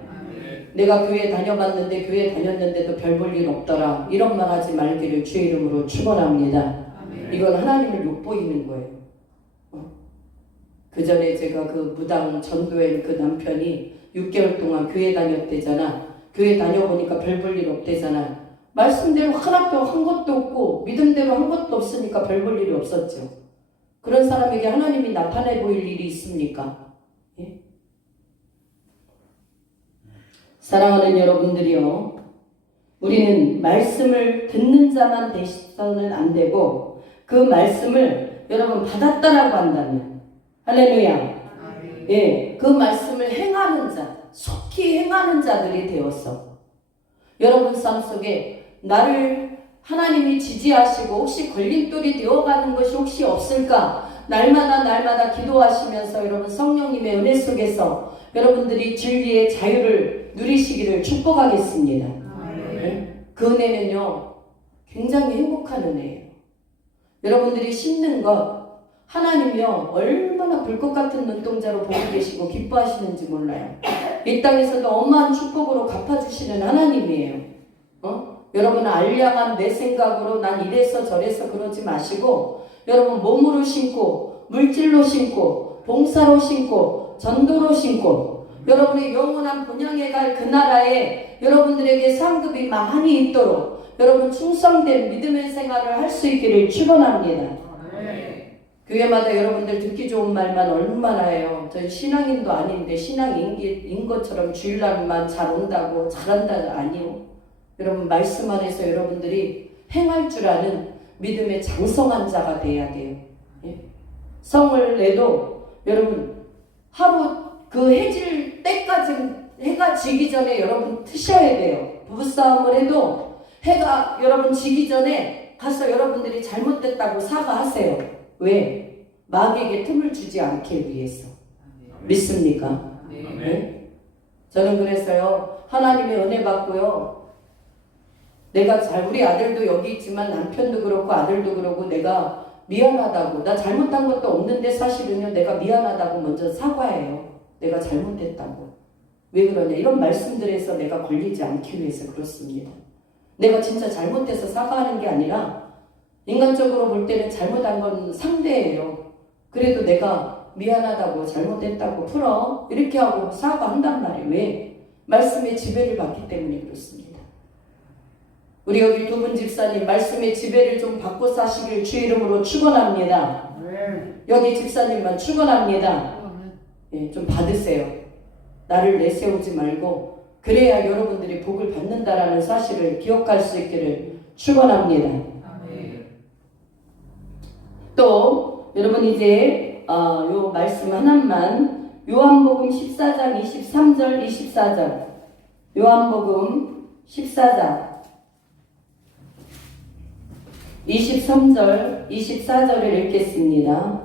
내가 교회 다녀봤는데 교회 다녔는데도 별 볼 일 없더라. 이런 말 하지 말기를 주의 이름으로 축원합니다. 이건 하나님을 욕보이는 거예요. 그 전에 제가 그 무당 전도회 그 남편이 6개월 동안 교회 다녔대잖아. 교회 다녀보니까 별 볼 일 없대잖아. 말씀대로 하나도 한 것도 없고 믿음대로 한 것도 없으니까 별 볼 일이 없었죠. 그런 사람에게 하나님이 나타내 보일 일이 있습니까? 예? 사랑하는 여러분들이요, 우리는 말씀을 듣는 자만 되셔서는 안 되고 그 말씀을 여러분 받았다라고 한다면, 할렐루야, 예, 그 말씀을 행하는 자, 속히 행하는 자들이 되었어. 여러분 삶 속에 나를 하나님이 지지하시고 혹시 걸림돌이 되어가는 것이 혹시 없을까? 날마다 기도하시면서 여러분 성령님의 은혜 속에서 여러분들이 진리의 자유를 누리시기를 축복하겠습니다. 네? 그 은혜는요, 굉장히 행복한 은혜예요. 여러분들이 심는 것 하나님이요 얼마나 불꽃 같은 눈동자로 보고 계시고 기뻐하시는지 몰라요. 이 땅에서도 어마한 축복으로 갚아주시는 하나님이에요. 여러분 알량한 내 생각으로 난 이래서 저래서 그러지 마시고 여러분 몸으로 신고 물질로 신고 봉사로 신고 전도로 신고 여러분의 영원한 본향에 갈 그 나라에 여러분들에게 상급이 많이 있도록 여러분 충성된 믿음의 생활을 할 수 있기를 축원합니다. 교회마다 여러분들 듣기 좋은 말만 얼마나 해요. 저희 신앙인도 아닌데 신앙인인 것처럼 주일날만 잘 온다고 잘한다고 아니요. 여러분 말씀 안에서 여러분들이 행할 줄 아는 믿음의 장성한 자가 돼야 돼요. 예? 성을 내도 여러분 하루 그 해질 때까지 해가 지기 전에 여러분 트셔야 돼요. 부부싸움을 해도 해가 여러분 지기 전에 가서 여러분들이 잘못됐다고 사과하세요. 왜? 마귀에게 틈을 주지 않기 위해서. 믿습니까? 네? 저는 그래서요 하나님의 은혜 받고요 내가 우리 아들도 여기 있지만 남편도 그렇고 아들도 그렇고 내가 미안하다고 나 잘못한 것도 없는데 사실은요 내가 미안하다고 먼저 사과해요. 내가 잘못했다고. 왜 그러냐 이런 말씀들에서 내가 걸리지 않기 위해서 그렇습니다. 내가 진짜 잘못해서 사과하는 게 아니라 인간적으로 볼 때는 잘못한 건 상대예요. 그래도 내가 미안하다고 잘못했다고 풀어 이렇게 하고 사과한단 말이에요. 왜? 말씀의 지배를 받기 때문에 그렇습니다. 우리 여기 두 분 집사님 말씀의 지배를 좀 받고 사시길 주 이름으로 축원합니다. 여기 집사님만 축원합니다. 예, 좀 받으세요. 나를 내세우지 말고 그래야 여러분들이 복을 받는다라는 사실을 기억할 수 있기를 축원합니다. 또 여러분 이제 요 말씀 하나만 요한복음 14장 23절 24절 요한복음 14장 23절 24절을 읽겠습니다.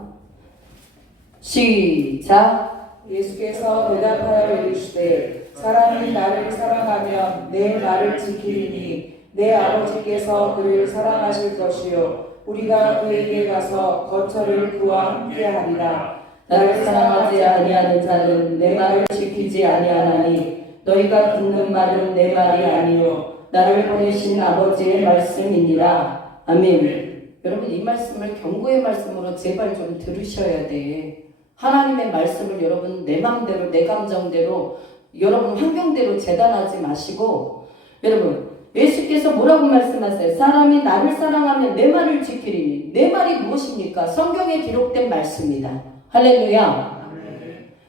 시작. 예수께서 대답하여 이르시되 사람이 나를 사랑하면 내 말을 지키리니 내 아버지께서 그를 사랑하실 것이요 우리가 그에게 가서 거처를 그와 함께 하리라. 나를 사랑하지 아니하는 자는 내 말을 지키지 아니하나니 너희가 듣는 말은 내 말이 아니요 나를 보내신 아버지의 말씀이니라. 아멘. 여러분 이 말씀을 경고의 말씀으로 제발 좀 들으셔야 돼. 하나님의 말씀을 여러분 내 맘대로 내 감정대로 여러분 환경대로 재단하지 마시고 여러분 예수께서 뭐라고 말씀하세요? 사람이 나를 사랑하면 내 말을 지키리니. 내 말이 무엇입니까? 성경에 기록된 말씀이다. 할렐루야.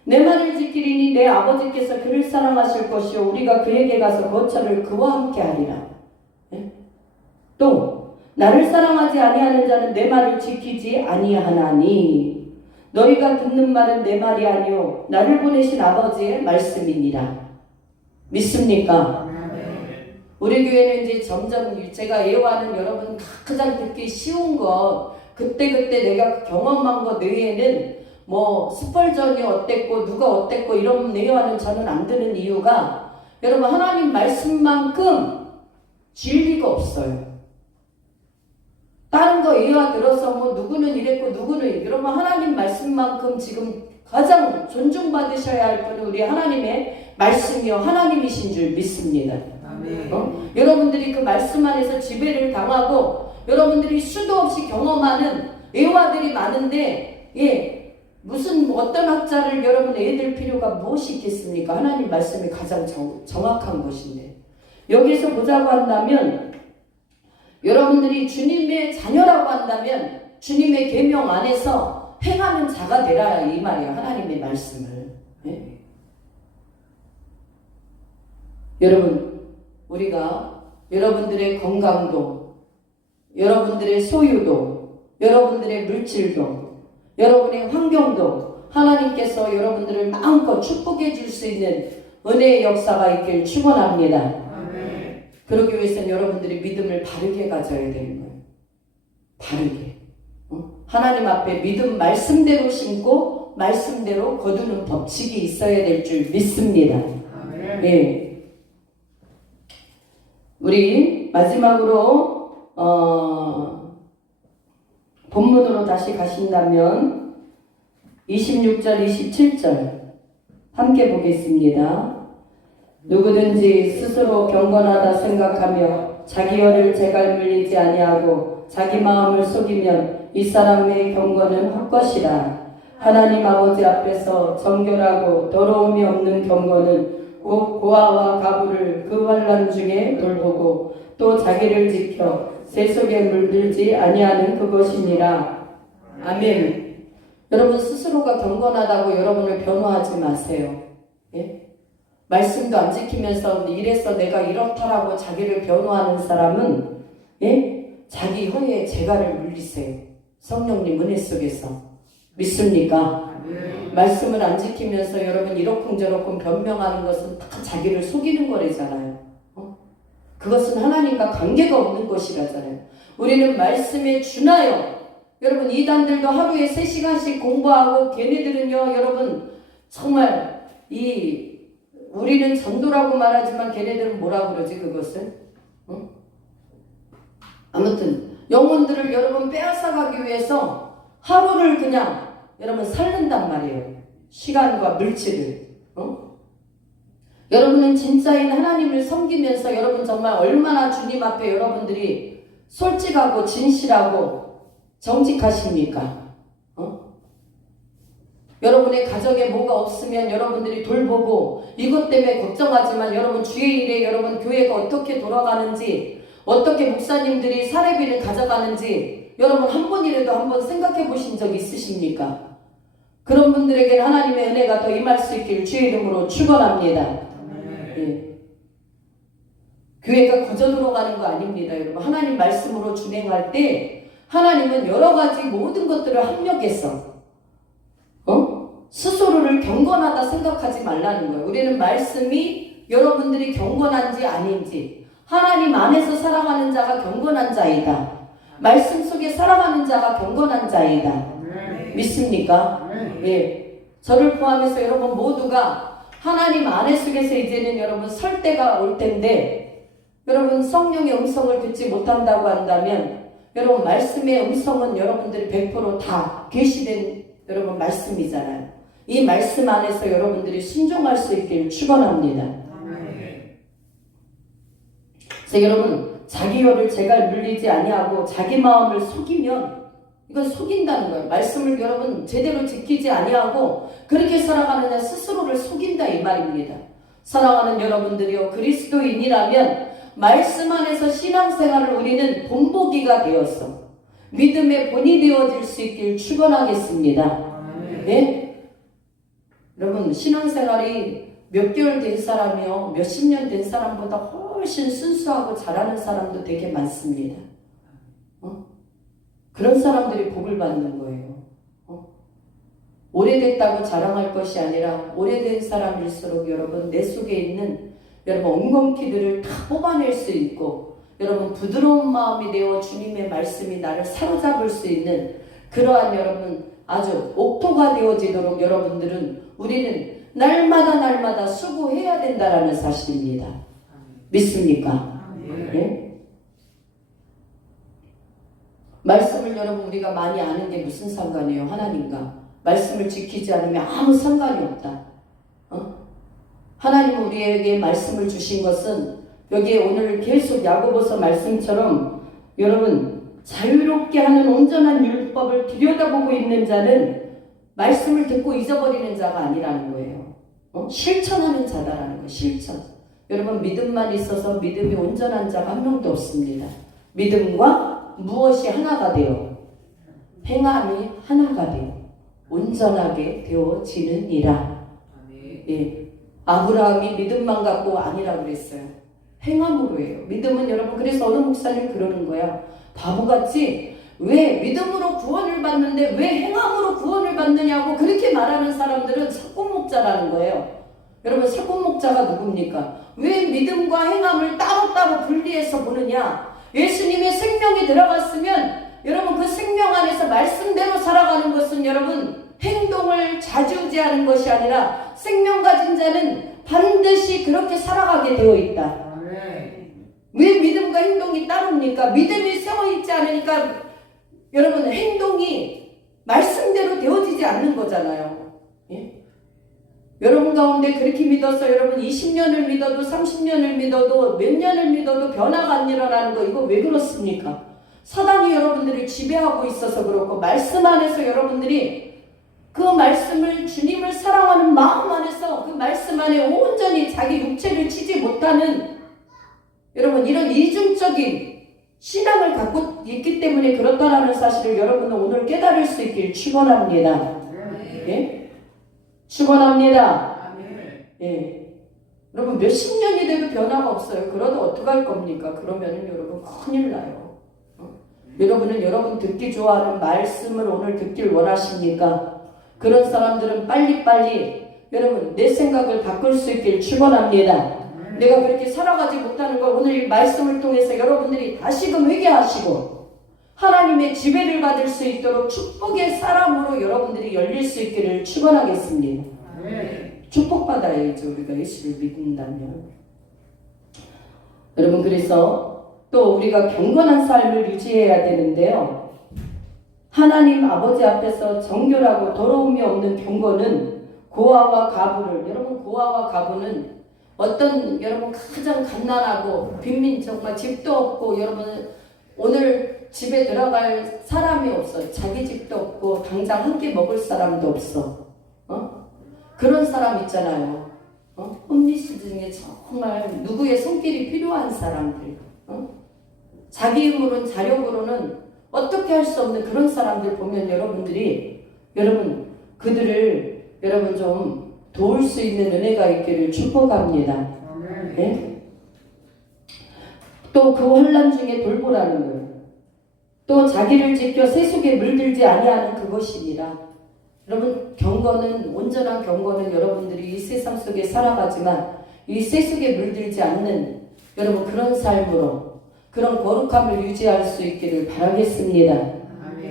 내 말을 지키리니 내 아버지께서 그를 사랑하실 것이요 우리가 그에게 가서 거처를 그와 함께 하리라. 네? 또 나를 사랑하지 아니하는 자는 내 말을 지키지 아니하나니 너희가 듣는 말은 내 말이 아니요 나를 보내신 아버지의 말씀이니라. 믿습니까? 우리 교회는 이제 점점 제가 예화는 여러분 가장 듣기 쉬운 것 그때그때 내가 경험한 것 외에는 뭐 스펄전이 어땠고 누가 어땠고 이런 예화는 저는 안 드는 이유가 여러분 하나님 말씀만큼 진리가 없어요. 다른 거 예화 들어서 뭐 누구는 이랬고 누구는 이러면 하나님 말씀만큼 지금 가장 존중받으셔야 할 분은 우리 하나님의 말씀이요 하나님이신 줄 믿습니다. 여러분들이 그 말씀 안에서 지배를 당하고 여러분들이 수도 없이 경험하는 애화들이 많은데 무슨 어떤 학자를 여러분 애들 필요가 무엇이 있겠습니까? 하나님 말씀이 가장 정확한 것인데 여기서 보자고 한다면 여러분들이 주님의 자녀라고 한다면 주님의 계명 안에서 행하는 자가 되라 이 말이에요. 하나님의 말씀을. 여러분 우리가 여러분들의 건강도 여러분들의 소유도 여러분들의 물질도 여러분의 환경도 하나님께서 여러분들을 마음껏 축복해 줄 수 있는 은혜의 역사가 있길 축원합니다. 그러기 위해서는 여러분들이 믿음을 바르게 가져야 되는 거예요. 바르게. 하나님 앞에 믿음 말씀대로 심고 말씀대로 거두는 법칙이 있어야 될 줄 믿습니다. 예. 우리 마지막으로 본문으로 다시 가신다면 26절 27절 함께 보겠습니다. 누구든지 스스로 경건하다 생각하며 자기 혀를 제갈 물리지 아니하고 자기 마음을 속이면 이 사람의 경건은 헛것이라. 하나님 아버지 앞에서 정결하고 더러움이 없는 경건은 곧 고아와 가부를 그 환난 중에 돌보고 또 자기를 지켜 새 속에 물들지 아니하는 그것이니라. 아멘. 여러분 스스로가 경건하다고 여러분을 변호하지 마세요. 예? 말씀도 안 지키면서 이래서 내가 이렇다라고 자기를 변호하는 사람은 자기 혀에 재갈을 물리세요. 성령님 은혜 속에서. 믿습니까? 말씀을 안 지키면서 여러분 이러쿵저러쿵 변명하는 것은 다 자기를 속이는 거래잖아요. 그것은 하나님과 관계가 없는 것이라잖아요. 우리는 말씀에 준하여 여러분 이단들도 하루에 3시간씩 공부하고 걔네들은요 여러분 정말 우리는 전도라고 말하지만 걔네들은 뭐라고 그러지 그것을? 아무튼 영혼들을 여러분 빼앗아가기 위해서 하루를 그냥 여러분 살른단 말이에요. 시간과 물질을. 여러분은 진짜인 하나님을 섬기면서 여러분 정말 얼마나 주님 앞에 여러분들이 솔직하고 진실하고 정직하십니까? 여러분의 가정에 뭐가 없으면 여러분들이 돌보고 이것 때문에 걱정하지만 여러분 주의 일에 여러분 교회가 어떻게 돌아가는지 어떻게 목사님들이 사례비를 가져가는지 여러분 한 번이라도 한번 생각해 보신 적 있으십니까? 그런 분들에게는 하나님의 은혜가 더 임할 수 있기를 주의 이름으로 축원합니다. 예. 교회가 거저들어 가는 거 아닙니다. 여러분 하나님 말씀으로 준행할 때 하나님은 여러 가지 모든 것들을 합력해서 스스로를 경건하다 생각하지 말라는 거예요. 우리는 말씀이 여러분들이 경건한지 아닌지 하나님 안에서 살아가는 자가 경건한 자이다. 말씀 속에 살아가는 자가 경건한 자이다. 믿습니까? 예. 저를 포함해서 여러분 모두가 하나님 안에 속에서 이제는 여러분 설 때가 올 텐데 여러분 성령의 음성을 듣지 못한다고 한다면 여러분 말씀의 음성은 여러분들이 100% 계시된 여러분 말씀이잖아요. 이 말씀 안에서 여러분들이 순종할 수 있기를 축원합니다. 그래서 여러분 자기 혀를 제갈 물리지 아니하고 자기 마음을 속이면 이건 속인다는 거예요. 말씀을 여러분 제대로 지키지 아니하고 그렇게 살아가느냐 스스로를 속인다 이 말입니다. 사랑하는 여러분들이요 그리스도인이라면 말씀 안에서 신앙생활을 우리는 본보기가 되었어. 믿음의 본이 되어질 수 있길 축원하겠습니다. 네? 여러분 신앙생활이 몇 개월 된 사람이요 몇십 년 된 사람보다 훨씬 순수하고 잘하는 사람도 되게 많습니다. 그런 사람들이 복을 받는 거예요. 오래됐다고 자랑할 것이 아니라 오래된 사람일수록 여러분 내 속에 있는 여러분 엉겅퀴들을 다 뽑아낼 수 있고 여러분 부드러운 마음이 되어 주님의 말씀이 나를 사로잡을 수 있는 그러한 여러분 아주 옥토가 되어지도록 여러분들은 우리는 날마다 수고해야 된다라는 사실입니다. 믿습니까? 네? 말씀을 여러분 우리가 많이 아는 게 무슨 상관이에요? 하나님과 말씀을 지키지 않으면 아무 상관이 없다. 하나님 우리에게 말씀을 주신 것은 여기에 오늘 계속 야고보서 말씀처럼 여러분 자유롭게 하는 온전한 율법을 들여다보고 있는 자는 말씀을 듣고 잊어버리는 자가 아니라는 거예요. 실천하는 자다라는 거예요. 실천. 여러분 믿음만 있어서 믿음이 온전한 자가 한 명도 없습니다. 믿음과 무엇이 하나가 되어 행함이 하나가 되어 온전하게 되어지느니라. 예. 아브라함이 믿음만 갖고 아니라고 그랬어요. 행함으로 해요. 믿음은 여러분 그래서 어느 목사님 그러는 거야. 바보같이 왜 믿음으로 구원을 받는데 왜 행함으로 구원을 받느냐고 그렇게 말하는 사람들은 사고목자라는 거예요. 여러분 사고목자가 누굽니까? 왜 믿음과 행함을 따로따로 분리해서 보느냐? 예수님의 생명이 들어갔으면 여러분 그 생명 안에서 말씀대로 살아가는 것은 여러분 행동을 좌지우지하는 것이 아니라 생명 가진 자는 반드시 그렇게 살아가게 되어 있다. 왜 믿음과 행동이 따릅니까? 믿음이 세워있지 않으니까 여러분 행동이 말씀대로 되어지지 않는 거잖아요. 예? 여러분 가운데 그렇게 믿어서 여러분 20년을 믿어도 30년을 믿어도 몇 년을 믿어도 변화가 안 일어나는 거 이거 왜 그렇습니까? 사단이 여러분들을 지배하고 있어서 그렇고 말씀 안에서 여러분들이 그 말씀을 주님을 사랑하는 마음 안에서 그 말씀 안에 온전히 자기 육체를 치지 못하는 여러분 이런 이중적인 신앙을 갖고 있기 때문에 그렇다라는 사실을 여러분은 오늘 깨달을 수 있길 축원합니다. 예? 축원합니다. 예. 여러분 몇십 년이 돼도 변화가 없어요. 그러다 어떡할 겁니까? 그러면은 여러분 큰일 나요. 여러분은 여러분 듣기 좋아하는 말씀을 오늘 듣길 원하십니까? 그런 사람들은 빨리빨리 여러분 내 생각을 바꿀 수 있길 축원합니다. 내가 그렇게 살아가지 못하는 걸 오늘 이 말씀을 통해서 여러분들이 다시금 회개하시고 하나님의 지배를 받을 수 있도록 축복의 사람으로 여러분들이 열릴 수 있기를 축원하겠습니다. 축복받아야죠. 우리가 예수를 믿는다면. 여러분 그래서 또 우리가 경건한 삶을 유지해야 되는데요. 하나님 아버지 앞에서 정결하고 더러움이 없는 경건은 고아와 가부를 여러분 고아와 가부는 어떤 여러분 가장 갓난하고 빈민 정말 집도 없고 여러분 오늘 집에 들어갈 사람이 없어. 자기 집도 없고 당장 한 끼 먹을 사람도 없어. 그런 사람 있잖아요. 홈리스 중에 정말 누구의 손길이 필요한 사람들. 자기 힘으로는 자력으로는 어떻게 할 수 없는 그런 사람들 보면 여러분들이 여러분 그들을 여러분 좀 도울 수 있는 은혜가 있기를 축복합니다. 네? 또 그 환난 중에 돌보라는 거예요. 또 자기를 지켜 세속에 물들지 아니하는 그것이니라. 여러분 경건은 온전한 경건은 여러분들이 이 세상 속에 살아가지만 이 세속에 물들지 않는 여러분 그런 삶으로 그런 거룩함을 유지할 수 있기를 바라겠습니다.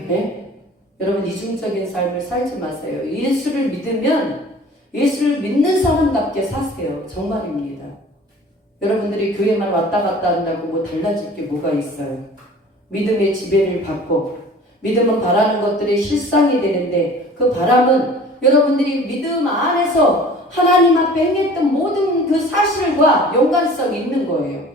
네? 여러분 이중적인 삶을 살지 마세요. 예수를 믿으면 예수를 믿는 사람답게 사세요. 정말입니다. 여러분들이 교회만 왔다 갔다 한다고 뭐 달라질 게 뭐가 있어요. 믿음의 지배를 받고 믿음은 바라는 것들이 실상이 되는데 그 바람은 여러분들이 믿음 안에서 하나님 앞에 행했던 모든 그 사실과 연관성이 있는 거예요.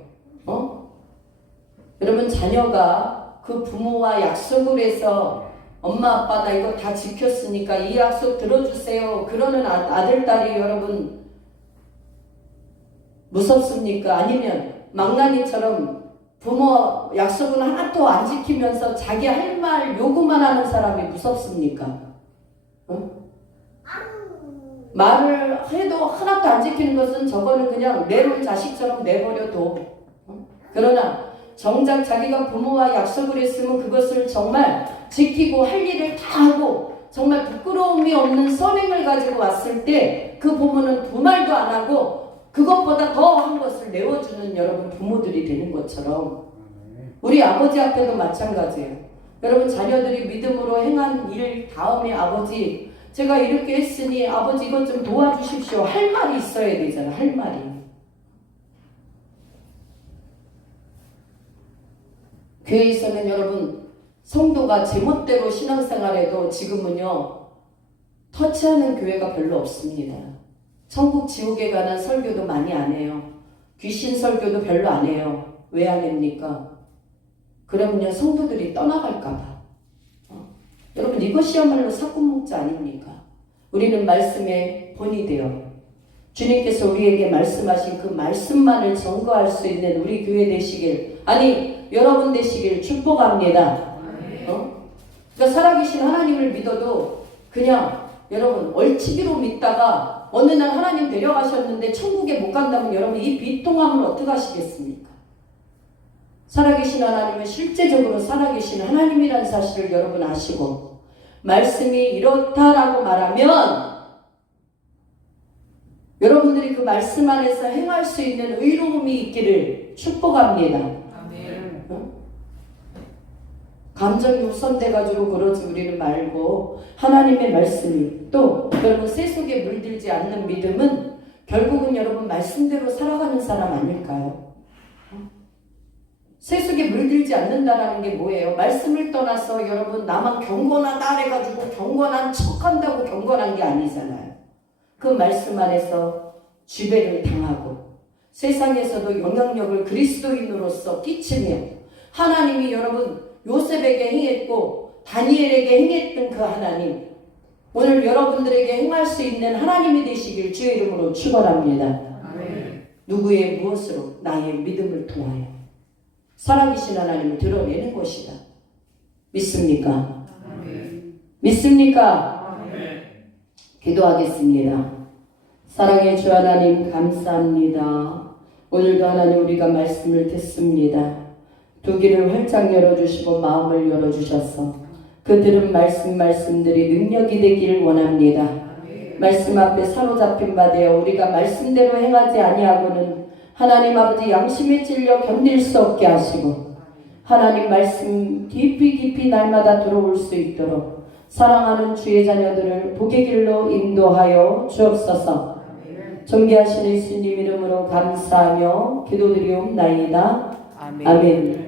여러분 자녀가 그 부모와 약속을 해서 엄마 아빠 나 이거 다 지켰으니까 이 약속 들어주세요. 그러는 아들 딸이 여러분 무섭습니까? 아니면 망나니처럼 부모 약속은 하나도 안 지키면서 자기 할 말 요구만 하는 사람이 무섭습니까? 말을 해도 하나도 안 지키는 것은 저거는 그냥 내놓은 자식처럼 내버려둬. 그러나 정작 자기가 부모와 약속을 했으면 그것을 정말 지키고 할 일을 다 하고 정말 부끄러움이 없는 선행을 가지고 왔을 때 그 부모는 두말도 안 하고 그것보다 더 한 것을 내어주는 여러분 부모들이 되는 것처럼 우리 아버지 앞에도 마찬가지예요. 여러분 자녀들이 믿음으로 행한 일 다음에 아버지 제가 이렇게 했으니 아버지 이것 좀 도와주십시오 할 말이 있어야 되잖아. 할 말이. 교회에서는 여러분 성도가 제멋대로 신앙생활해도 지금은요 터치하는 교회가 별로 없습니다. 천국 지옥에 관한 설교도 많이 안 해요. 귀신 설교도 별로 안 해요. 왜 안 합니까? 그러면요 성도들이 떠나갈까봐. 여러분 이것이야말로 사건 목자 아닙니까? 우리는 말씀의 본이 되어 주님께서 우리에게 말씀하신 그 말씀만을 증거할 수 있는 우리 교회 되시길, 아니 여러분 되시길 축복합니다. 그러니까 살아계신 하나님을 믿어도 그냥 여러분 얼치기로 믿다가 어느 날 하나님 데려가셨는데 천국에 못 간다면 여러분 이 비통함을 어떻게 하시겠습니까? 살아계신 하나님은 실제적으로 살아계신 하나님이라는 사실을 여러분 아시고 말씀이 이렇다라고 말하면 여러분들이 그 말씀 안에서 행할 수 있는 의로움이 있기를 축복합니다. 아멘. 감정이 우선돼가지고 그러지 우리는 말고 하나님의 말씀이, 또 여러분 새 속에 물들지 않는 믿음은 결국은 여러분 말씀대로 살아가는 사람 아닐까요? 새 속에 물들지 않는다라는 게 뭐예요? 말씀을 떠나서 여러분 나만 경건하다 해가지고 경건한 척한다고 경건한 게 아니잖아요. 그 말씀 안에서 지배를 당하고 세상에서도 영향력을 그리스도인으로서 끼치며 하나님이 여러분 요셉에게 행했고 다니엘에게 행했던 그 하나님, 오늘 여러분들에게 행할 수 있는 하나님이 되시길 주의 이름으로 축원합니다. 아멘. 누구의 무엇으로? 나의 믿음을 통하여 살아계신 하나님을 드러내는 것이다. 믿습니까? 아멘. 믿습니까? 아멘. 기도하겠습니다. 사랑의 주 하나님 감사합니다. 오늘도 하나님 우리가 말씀을 듣습니다. 두 귀를 활짝 열어주시고 마음을 열어주셔서 그 들은 말씀들이 능력이 되기를 원합니다. 말씀 앞에 사로잡힌 바 되어 우리가 말씀대로 행하지 아니하고는 하나님 아버지 양심에 찔려 견딜 수 없게 하시고 하나님 말씀 깊이 날마다 들어올 수 있도록 사랑하는 주의 자녀들을 복의 길로 인도하여 주옵소서. 존귀하신 예수님 이름으로 감사하며 기도드리옵나이다. 아멘.